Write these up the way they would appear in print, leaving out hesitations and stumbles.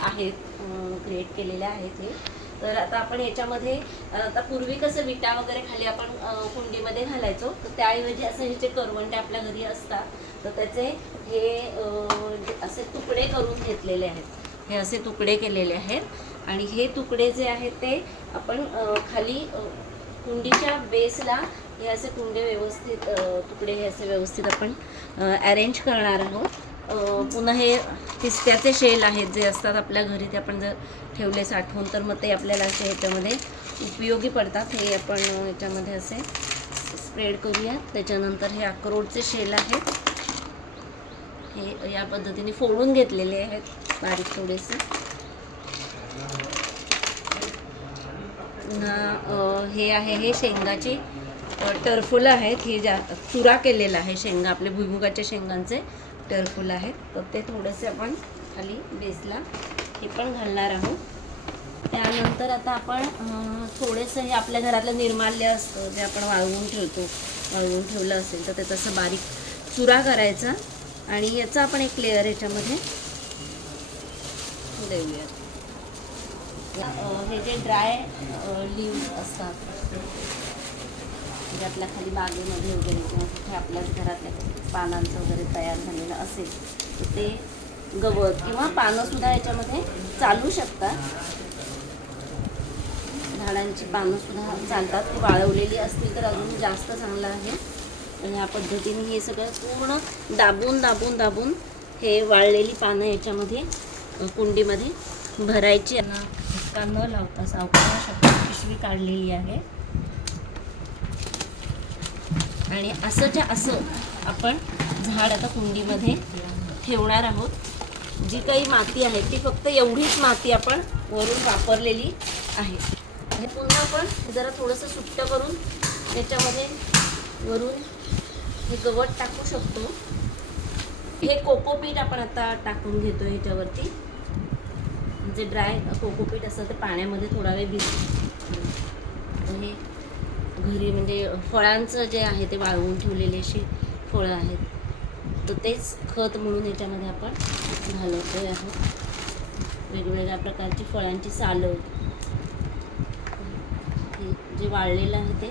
आहेत, क्रिएट केलेले आहेत हे. तर आता आपण याच्यामध्ये आता पूर्वी कसं विटा वगैरे खाली आपण कुंडीमध्ये घालायचो, तर त्याऐवजी असं ह्याचे करवंटे आपल्या घरी असतात, तर त्याचे हे असे तुकडे करून घेतलेले आहेत. हे असे तुकडे केलेले आहेत आणि हे तुकडे जे आहेत ते आपण खाली कुंडीच्या बेसला हे असे कुंडे व्यवस्थित तुकडे हे असे व्यवस्थित आपण अरेंज करणार आहोत. पुन्हा हे पिस्त्याचे शेल आहेत जे असतात आपल्या घरी, ते आपण जर ठेवले साठवून तर मग ते आपल्याला असे ह्याच्यामध्ये उपयोगी पडतात. हे आपण ह्याच्यामध्ये असे स्प्रेड करूया. त्याच्यानंतर हे अक्रोडचे शेल आहेत, हे या पद्धतीने फोडून घेतलेले आहेत बारीक थोडेसे. पुन्हा हे आहे हे शेंगाची टरफुलं आहेत, हे चुरा केलेला आहे शेंगा, आपले भुईमुगाच्या शेंगांचे टरफुलं आहेत. तर ते थोडेसे आपण खाली बेसला हे पण घालणार आहोत. त्यानंतर आता आपण थोडेसं हे आपल्या घरातलं निर्माल्य असतं जे आपण वाळवून ठेवलं असेल तर त्याचा असं बारीक चुरा करायचा आणि याचा आपण एक लेअर याच्यामध्ये देऊयात. हे जे ड्राय लीव्स असतात म्हणजे आपल्या खाली बागेमध्ये वगैरे किंवा कुठे आपल्याच घरातल्या पानांचं वगैरे तयार झालेलं असेल तर ते गवत किंवा पानंसुद्धा याच्यामध्ये चालू शकतात. झाडांची पानंसुद्धा चालतात, ती वाळवलेली असतील तर अजून जास्त चांगलं आहे. आणि ह्या पद्धतीने हे सगळं पूर्ण दाबून हे वाळलेली पानं याच्यामध्ये कुंडीमध्ये भरायची. धक्का न लावता सावकाश आपण पिशवी काढलेली आहे आणि असंच्या असं आपण झाड आता कुंडीमध्ये ठेवणार आहोत. जी काही माती आहे ती फक्त एवढीच माती आपण वरून वापरलेली आहे. हे पुन्हा आपण जरा थोडंसं सुट्ट करून त्याच्यामध्ये वरून हे गवत टाकू शकतो. हे कोकोपीट आपण आता टाकून घेतो ह्याच्यावरती. जे ड्राय कोकोपीट असतं ते पाण्यामध्ये थोडा वेळ भिजतं. हे घरी म्हणजे फळांचं जे आहे ते वाळवून ठेवलेले अशी फळं आहेत तर तेच खत म्हणून याच्यामध्ये आपण घालवतो आहोत. वेगवेगळ्या प्रकारची फळांची सालं जे वाळलेलं आहे ते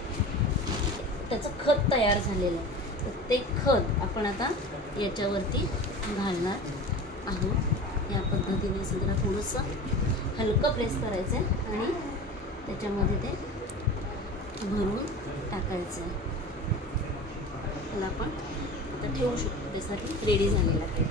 त्याचं खत तयार झालेलं आहे, तर ते खत आपण आता याच्यावरती घालणार आहोत. या पद्धतीने असं जरा थोडंसं हलकं प्रेस करायचं आहे आणि त्याच्यामध्ये ते भरून टाकायचं आहे. त्याला आपण आता ठेवू शकतो, त्यासाठी रेडी झालेला आहे.